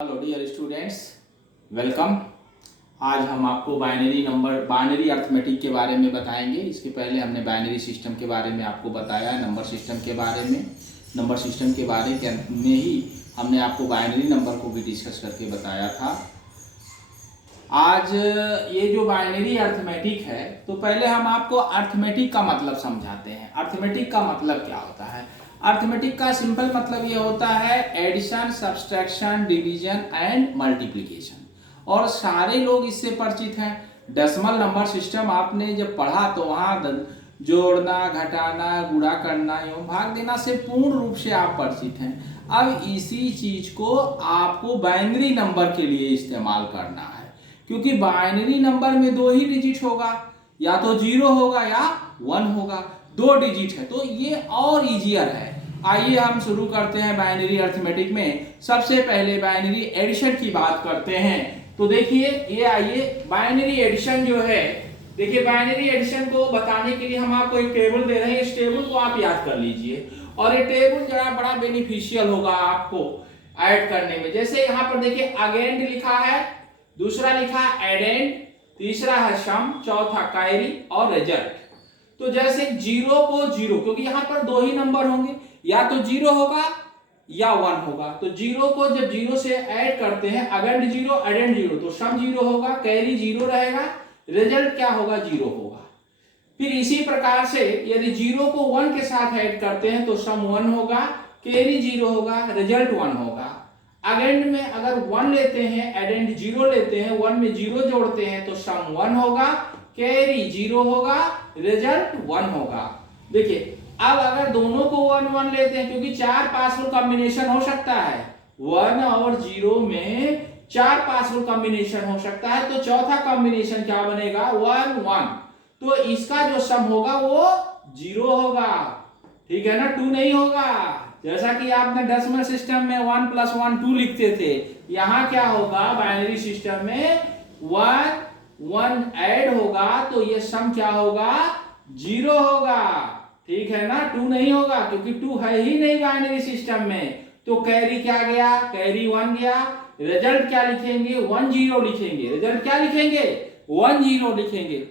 Hello dear students, welcome. आज हम आपको बाइनरी अर्थमेटिक के बारे में बताएंगे। इसके पहले हमने बाइनरी सिस्टम के बारे में आपको बताया, नंबर सिस्टम के बारे में। नंबर सिस्टम के बारे में ही हमने आपको बाइनरी नंबर को भी डिस्कस करके बताया था। आज ये जो बाइनरी अर्थमेटिक है, तो पहले हम आपको अर्थमेटिक का मतलब समझाते हैं। अर्थमेटिक का मतलब क्या होता है? अर्थमेटिक का सिंपल मतलब ये होता है addition, subtraction, division and multiplication. और सारे लोग इससे परिचित हैं। डेसिमल नंबर सिस्टम आपने जब पढ़ा तो वहाँ जोड़ना, घटाना, गुणा करना एवं भाग देना से पूर्ण रूप से आप परिचित हैं। अब इसी चीज को आपको बाइनरी नंबर के लिए इस्तेमाल करना है, क्योंकि बाइनरी नंबर में दो ही डिजिट होगा, या तो 0 होगा या 1 होगा। दो डिजिट है तो ये और इजियर है। आइए हम शुरू करते हैं बाइनरी अर्थमेटिक में। सबसे पहले बाइनरी एडिशन की बात करते हैं। तो देखिए, ये आइए बाइनरी एडिशन जो है, देखिए बाइनरी एडिशन को बताने के लिए हम आपको एक टेबल दे रहे हैं। इस टेबल को आप याद कर लीजिए, और ये टेबल जरा बड़ा बेनिफिशियल होगा आपको ऐड करने में। जैसे यहाँ पर देखिए अगेंड लिखा है, दूसरा लिखा है एडेंड, तीसरा है सम, चौथा कैरी और रिजल्ट। तो जैसे 0 को 0, क्योंकि यहाँ पर दो ही नंबर होंगे, या तो 0 होगा या 1 होगा। तो 0 को जब 0 से ऐड करते हैं, अगेंड 0 एडेंड 0, तो सम 0 होगा, कैरी 0 रहेगा, रिजल्ट क्या होगा? 0 होगा। फिर इसी प्रकार से यदि 0 को 1 के साथ ऐड करते हैं तो सम 1 होगा, कैरी 0 होगा, रिजल्ट 1 होगा। अगेंड में अगर 1 लेते हैं, एडेंड 0 लेते हैं, 1 में 0 जोड़ते हैं तो सम 1 होगा, कैरी 0 होगा, रिजल्ट 1 होगा। देखिए अब अगर दोनों को 1 1 लेते हैं, क्योंकि 4 पासफुल कॉम्बिनेशन हो सकता है, 1 और 0 में 4 पासफुल कॉम्बिनेशन हो सकता है, तो चौथा कॉम्बिनेशन क्या बनेगा? 1 1। तो इसका जो सम होगा वो 0 होगा, ठीक है ना, 2 नहीं होगा। जैसा कि आपने डेसिमल सिस्टम में 1 + 1 2 लिखते थे, यहां क्या होगा? बाइनरी सिस्टम में 1 1 ऐड होगा तो ये सम क्या होगा? 0 होगा, ठीक है ना, 2 नहीं होगा, क्योंकि 2 है ही नहीं बाइनरी सिस्टम में। तो कैरी क्या गया? कैरी 1 गया। रिजल्ट क्या लिखेंगे? 1 0 लिखेंगे। रिजल्ट क्या लिखेंगे? 1 0 लिखेंगे।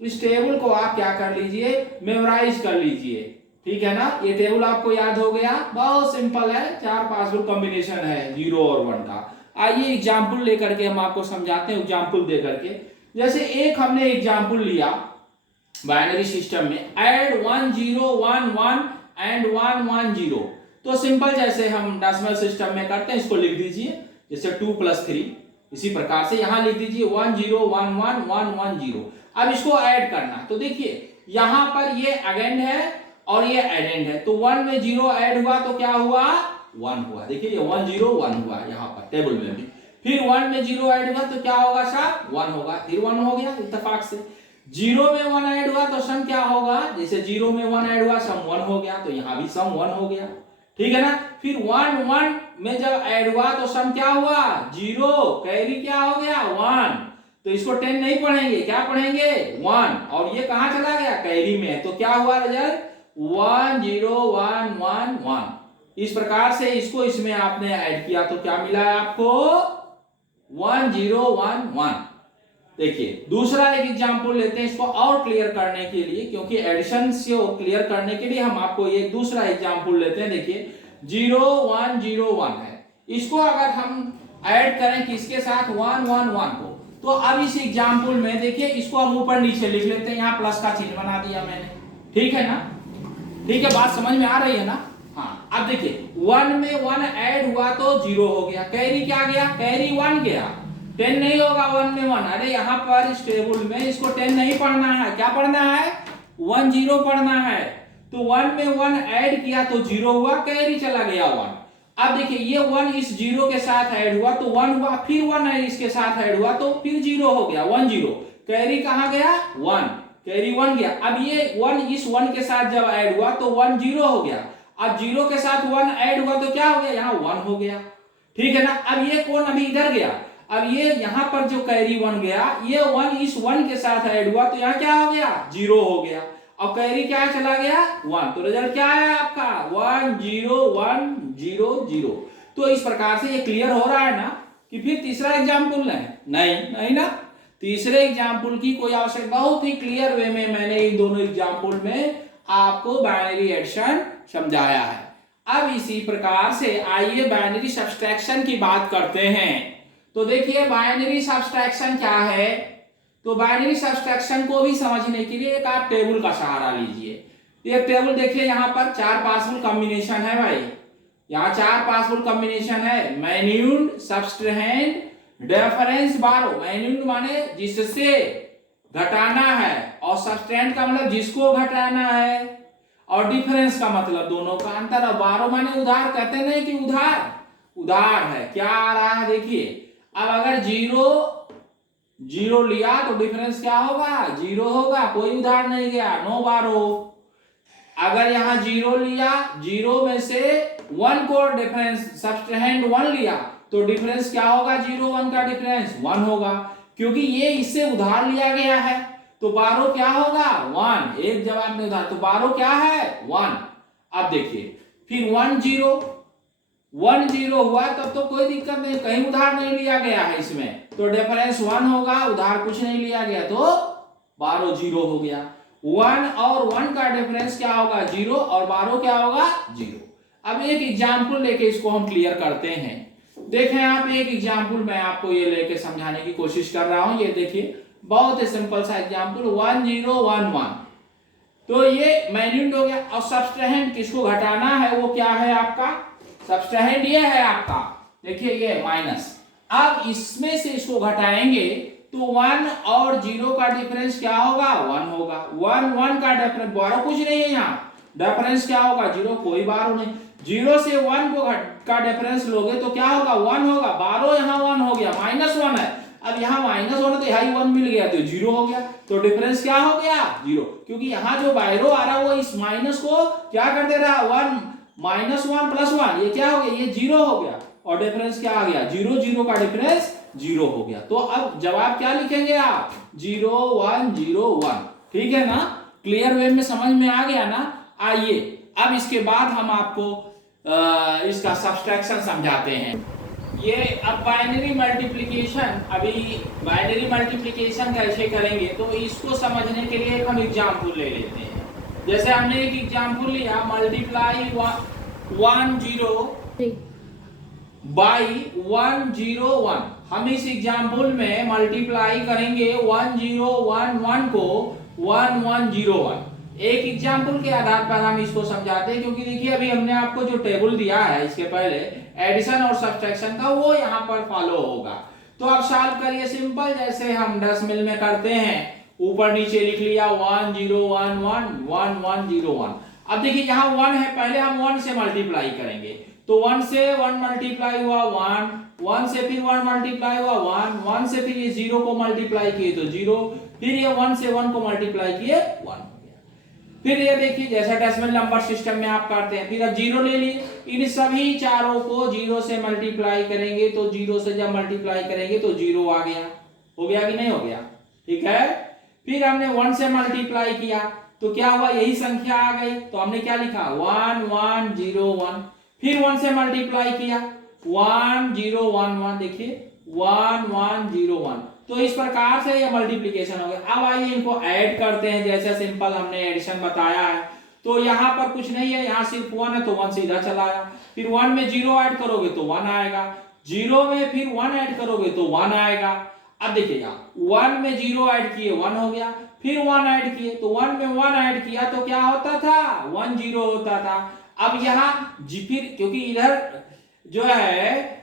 इस टेबल को आप क्या कर लीजिए? मेमोराइज कर लीजिए, ठीक है ना। ये टेबल आपको याद हो गया, बहुत सिंपल है, 4 पासफुल कॉम्बिनेशन है 0 और 1 का। आइए एग्जाम्पल लेकर के हम आपको समझाते हैं, एग्जाम्पल दे करके। जैसे एक हमने एग्जाम्पल लिया बाइनरी सिस्टम में, ऐड 1 0 1 1 एंड 1 1 0। तो सिंपल जैसे हम डेसिमल सिस्टम में करते हैं, इसको लिख दीजिए जैसे 2 + 3। इसी प्रकार से यहां लिख दीजिए 1 0 1 1 1 1 0। अब इसको ऐड करना, तो देखिए यहां पर ये अगेंड है और ये एडेंड है, तो 1 में 0 ऐड हुआ तो क्या हुआ? 1 हुआ। देखिए ये 1 0 1 हुआ यहाँ पर टेबल में भी। फिर 1 में 0 ऐड हुआ तो क्या होगा? सम 1 होगा, फिर 1 हो गया इत्तेफाक से। 0 में 1 ऐड हुआ तो सम क्या होगा? जैसे 0 में 1 ऐड हुआ, सम 1 हो गया, तो यहाँ भी सम 1 हो गया, ठीक है ना। फिर 1 1 में जब ऐड हुआ तो सम क्या हुआ? 0, कैरी क्या हो गया? 1। तो इसको 10 नहीं पढ़ेंगे, क्या पढ़ेंगे? 1। और ये कहां चला गया? कैरी में। तो क्या हुआ रिजल्ट? 1 0 1 1 1। इस प्रकार से इसको इसमें आपने ऐड किया तो क्या मिला आपको? 1 0 1 1। देखिए दूसरा एक एग्जांपल लेते हैं इसको और क्लियर करने के लिए, क्योंकि एडिशन से क्लियर करने के लिए हम आपको एक दूसरा एग्जांपल लेते हैं। देखिए 0 1 0 1 है, इसको अगर हम ऐड करें किसके साथ? 1 1 1 को। तो अब इस एग्जांपल में देखिए, इसको हम ऊपर नीचे लिख लेते हैं, यहाँ प्लस का चिन्ह बना दिया मैंने, ठीक है ना। ठीक है, बात समझ में आ रही है ना? हाँ, अब देखिए 1 में 1 ऐड हुआ तो 0 हो गया, कैरी क्या गया? कैरी 1 गया। 10 नहीं होगा 1 में 1। अरे यहाँ पर इस टेबल में इसको 10 नहीं पढ़ना है, क्या पढ़ना है? 1 0 पढ़ना है। तो 1 में 1 ऐड किया तो 0 हुआ, कैरी चला गया 1। अब देखिए ये 1 इस 0 के साथ ऐड हुआ तो 1 हुआ, फिर 1 इसके साथ ऐड हुआ तो फिर 0 हो गया, 1 0। कैरी कहाँ गया? 1, कैरी 1 गया। अब ये 1 इस 1 के साथ जब ऐड हुआ तो 1 0 हो गया। अब 0 के साथ 1 ऐड हुआ तो क्या हो गया? यहाँ 1 हो गया, ठीक है ना। अब ये कौन अभी इधर गया? अब ये यहाँ पर जो कैरी 1 गया, ये 1 इस 1 के साथ ऐड हुआ तो यहाँ क्या हो गया? 0 हो गया। और कैरी क्या चला गया? 1। तो रिजल्ट क्या है आपका? 1 0 1 0 0। तो इस प्रकार से ये क्लियर हो रहा है ना। कि फिर तीसरा एग्जाम्पल नहीं ना, तीसरे एग्जाम्पल की कोई आवश्यकता, बहुत ही क्लियर वे में मैंने इन दोनों एग्जाम्पल में आपको बाइनरी एडिशन समझाया है। अब इसी प्रकार से आइए बाइनरी सब्सट्रैक्शन की बात करते हैं। तो देखिए बाइनरी सब्सट्रैक्शन क्या है, तो बाइनरी सब्सट्रैक्शन को भी समझने के लिए एक आप टेबल का सहारा लीजिए। ये टेबल देखिए, यहाँ पर 4 पॉसिबल कॉम्बिनेशन है भाई, यहाँ 4 पॉसिबल कॉम्बिनेशन है, मैन्यून्ड, सब्सट्रैंड, डिफरेंस बारो। मैन्यून्ड माने जिससे घटाना है, और सब्सट्रैंड का मतलब जिसको घटाना है, और डिफरेंस का मतलब दोनों का अंतर। और बारो माने उधार, कहते नहीं कि उधार है। क्या आ रहा है देखिए, अब अगर जीरो लिया तो डिफरेंस क्या होगा, 0 होगा, कोई उधार नहीं गया, नो बारो। अगर यहां 0 लिया, 0 में से 1 को डिफरेंस सब्सट्रैंड 1 लिया तो डिफरेंस क्या होगा, 0 1 का डिफरेंस 1 होगा, क्योंकि ये इससे उधार लिया गया है। तो बारो क्या होगा, 1, एक जवाब में उधार, तो बारो क्या है 1। अब देखिए फिर 1 0 हुआ तब तो कोई दिक्कत नहीं, कहीं उधार नहीं लिया गया है इसमें, तो डिफरेंस 1 होगा, उधार कुछ नहीं लिया गया, तो बारो 0 हो गया। 1 और 1 का डिफरेंस क्या होगा, 0, और बारो क्या होगा 0। अब एक एग्जाम्पल लेके इसको हम क्लियर करते हैं। देखें आप, एक एग्जाम्पल मैं आपको ये लेके समझाने की कोशिश कर रहा हूं। ये देखिए बहुत ही सिंपल सा एग्जाम्पल, 1 0 1 1। तो ये मैन्यून्ड हो गया, और सब्सट्रैंड किसको घटाना है वो क्या है आपका, सब्सट्रैंड ये है आपका, देखिए ये माइनस। अब इसमें से इसको घटाएंगे तो 1 और 0 का डिफरेंस क्या होगा, 1 होगा। 1 1 का डिफरेंस, बारो कुछ नहीं है यहाँ, डिफरेंस क्या होगा 0, कोई बारो नहीं। 0 से 1 को का डिफरेंस लोगे तो क्या होगा, 1 होगा, बारो यहाँ 1 हो गया, -1 है। अब यहाँ -1 तो यहाँ 1 मिल गया तो 0 हो गया, तो डिफरेंस क्या हो गया 0, क्योंकि यहाँ जो बायरो आ रहा है वो इस माइनस को क्या कर दे रहा है, 1 -1 + 1, ये क्या हो गया, ये 0 हो गया, और डिफरेंस क्या आ गया, 0 0 का डिफरेंस 0 हो गया। तो अब जवाब क्या लिखेंगे आप, 0 1 0 1। ठीक है ना, क्लियर वे में समझ में आ गया ना। आइए अब इसके बाद हम आपको इसका सब्सट्रैक्शन समझाते हैं। ये अब बाइनरी मल्टीप्लिकेशन, अभी बाइनरी मल्टीप्लिकेशन कैसे करेंगे तो इसको समझने के लिए हम एग्जाम्पल ले लेते हैं। जैसे हमने एक एग्जाम्पल लिया, मल्टीप्लाई 1 0 बाई 1 0 1। हम इस एग्जाम्पल में मल्टीप्लाई करेंगे 1 0 1 1 को 1 1 0 1। एक एग्जाम्पल के आधार पर हम इसको समझाते हैं, क्योंकि देखिए अभी हमने आपको जो टेबल दिया है इसके पहले एडिशन और सब्सट्रैक्शन का, वो यहाँ पर फॉलो होगा। तो अब सॉल्व करिए सिंपल, जैसे हम डेसिमल में करते हैं, ऊपर नीचे लिख लिया 1 0 1 1 1 1 0 1। अब देखिए यहाँ 1 है, पहले हम 1 से मल्टीप्लाई करेंगे, तो 1 से 1 मल्टीप्लाई हुआ 1 से फिर 1 मल्टीप्लाई हुआ 1 से फिर ये 0 को मल्टीप्लाई किए तो 0, फिर ये 1 से 1 को मल्टीप्लाई किए 1। फिर ये देखिए जैसा डेसिमल नंबर सिस्टम में आप करते हैं, फिर अब 0 ले लिए, इन सभी चारों को 0 से मल्टीप्लाई करेंगे, तो 0 से जब मल्टीप्लाई करेंगे तो 0 आ गया, हो गया कि नहीं हो गया, ठीक है। फिर हमने 1 से मल्टीप्लाई किया तो क्या हुआ, यही संख्या आ गई, तो हमने क्या लिखा 1 1 0 1। फिर 1 से मल्टीप्लाई किया 1 0 1 1, देखिए 1 1 0 1। तो इस प्रकार से ये मल्टीप्लिकेशन हो गया। अब आइए इनको ऐड करते हैं, जैसे सिंपल हमने एडिशन बताया है। तो यहाँ पर कुछ नहीं है, यहाँ सिर्फ 1 है तो 1 सीधा चला आया। फिर 1 में 0 ऐड करोगे तो 1 आएगा, 0 में फिर 1 ऐड करोगे तो 1 आएगा। अब देखिए यहाँ 1 में 0 ऐड किए 1 हो गया, फिर 1 ऐड किए तो 1 में 1 ऐड किया तो क्या होता था, 1 0 होता था। अब यहाँ फिर क्योंकि इधर जो है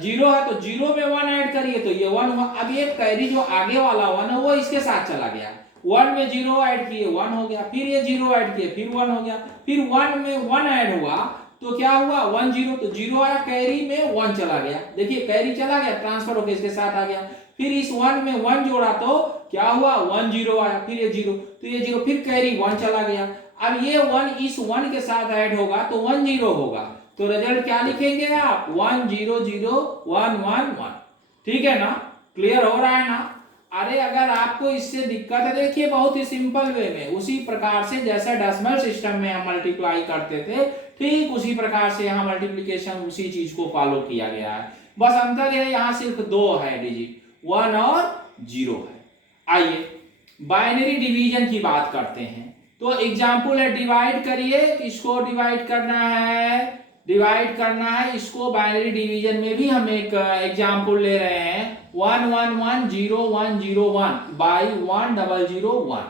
0 है तो 0 में 1 ऐड करिए तो ये 1 हुआ। अब ये कैरी जो आगे वाला 1 है वो इसके साथ चला गया, 1 में 0 ऐड किए 1 हो गया, फिर ये 0 ऐड किए फिर 1 हो गया, फिर 1 में 1 ऐड हुआ तो क्या हुआ 1 0, तो 0 आया, कैरी में 1 चला गया, देखिए कैरी चला गया, ट्रांसफर होकर इसके साथ आ गया। फिर इस 1 में 1 जोड़ा तो क्या हुआ 1 0 आया, फिर ये 0, तो ये 0, फिर कैरी 1 चला गया। अब ये 1 इस 1 के साथ ऐड होगा तो 1 0 होगा, तो रिजल्ट क्या लिखेंगे आप 1 0 0 1 1 1। ठीक है ना, क्लियर हो रहा है ना। अरे अगर आपको इससे दिक्कत है, देखिए बहुत ही सिंपल वे में, उसी प्रकार से जैसे डेसिमल सिस्टम में हम मल्टीप्लाई करते थे ठीक उसी प्रकार से यहाँ मल्टीप्लिकेशन उसी चीज को फॉलो किया गया है। बस अंतर है यहाँ सिर्फ 2 है डिजिट, 1 और 0 है। आइए बाइनरी डिवीजन की बात करते हैं। तो एग्जाम्पल है, डिवाइड करिए, इसको डिवाइड करना है, इसको बाइनरी डिवीजन में भी हम एक एग्जाम्पल ले रहे हैं, 1 1 1 0 1 0 1 बाई 1 0 0 1।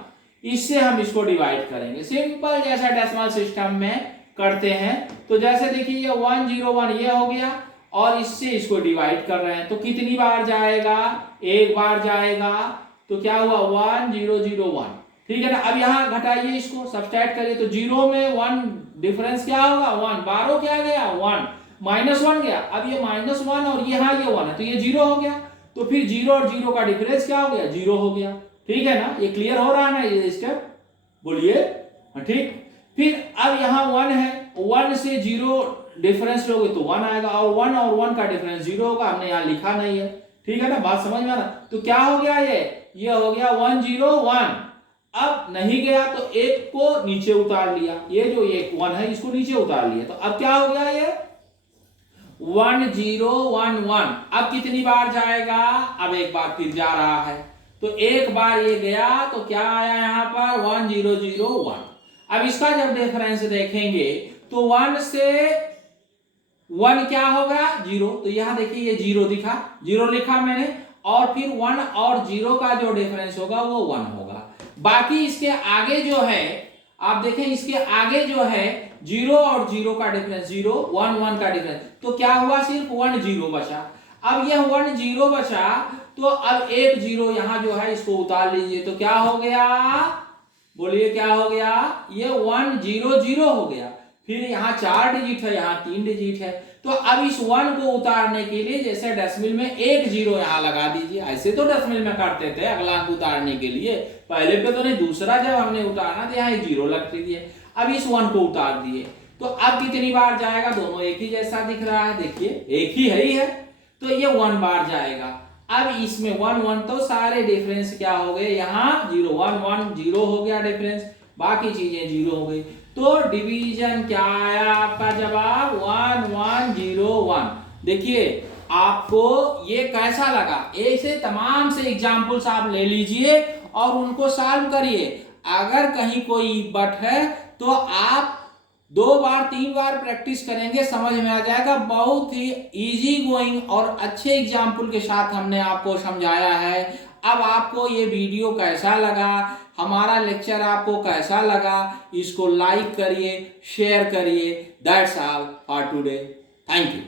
इससे हम इसको डिवाइड करेंगे सिंपल जैसा डेसिमल सिस्टम में करते हैं। तो जैसे देखिए ये 1 0 1 ये हो गया और इससे इसको डिवाइड कर रहे हैं, तो कितनी बार जाएगा, एक बार जाएगा। तो क्या हुआ 1 0 0 1, ठीक है ना। अब यहाँ घटाइए, इसको सब्सट्रैक्ट करिए, तो 0 में 1 डिफरेंस क्या होगा 1, 12 क्या गया 1, -1 गया। अब ये -1 और यहाँ ये 1 है तो ये 0 हो गया। तो फिर 0 और 0 का डिफरेंस क्या हो गया 0 हो गया, ठीक है ना। ये क्लियर हो रहा है ना ये स्टेप, बोलिए ठीक। फिर अब यहाँ 1 है, 1 से 0 डिफरेंस लोगे तो 1 आएगा और 1 का डिफरेंस 0 होगा, हमने यहाँ लिखा नहीं है, ठीक है ना, बात समझ में आ रहा। तो क्या हो गया ये हो गया 1 0 1। अब नहीं गया तो एक को नीचे उतार लिया, ये जो एक 1 है इसको नीचे उतार लिया, तो अब क्या हो गया ये 1 0 1 1। अब कितनी बार जाएगा, अब एक बार फिर जा रहा है, तो एक बार ये गया तो क्या आया यहाँ पर 1 0 0 1। अब इसका जब डिफरेंस देखेंगे तो 1 से 1 क्या होगा 0, तो यहां देखिए ये 0 दिखा, 0 लिखा मैंने, और फिर 1 और 0 का जो डिफरेंस होगा वो 1 होगा। बाकी इसके आगे जो है आप देखें, इसके आगे जो है 0 और 0 का डिफरेंस 0 1 1 का डिफरेंस, तो क्या हुआ सिर्फ 1 0 बचा। अब ये 1 0 बचा तो अब एक 0 यहां जो है इसको उतार लीजिए, तो क्या हो गया, बोलिए क्या हो गया, ये 1 0 0 हो गया। फिर यहाँ 4 डिजिट है, यहाँ 3 डिजिट है, तो अब इस 1 को उतारने के लिए जैसे डेसिमल में एक 0 यहाँ लगा दीजिए। ऐसे तो डेसिमल में करते थे अगला अंक उतारने के लिए, पहले पे तो नहीं, दूसरा जब हमने उतारना तो यहाँ एक 0 लग दिए। अब इस 1 को उतार दिए तो अब कितनी बार जाएगा, दोनों एक ही जैसा दिख रहा है, देखिए एक ही है, तो ये 1 बार जाएगा। अब इसमें 1 1 तो सारे डिफरेंस क्या हो गए, यहाँ 0 1 1 0 हो गया डिफरेंस, बाकी चीजें 0 हो गई। तो डिवीजन क्या आया आपका जवाब 1 1 0 1। देखिए आपको ये कैसा लगा, ऐसे तमाम से एग्जाम्पल्स आप ले लीजिए और उनको सॉल्व करिए। अगर कहीं कोई बट है तो आप 2 बार 3 बार प्रैक्टिस करेंगे, समझ में आ जाएगा। बहुत ही इजी गोइंग और अच्छे एग्जाम्पल के साथ हमने आपको समझाया है। अब आपको ये वीडियो कैसा लगा, हमारा लेक्चर आपको कैसा लगा, इसको लाइक करिए, शेयर करिए। That's all for today, thank you.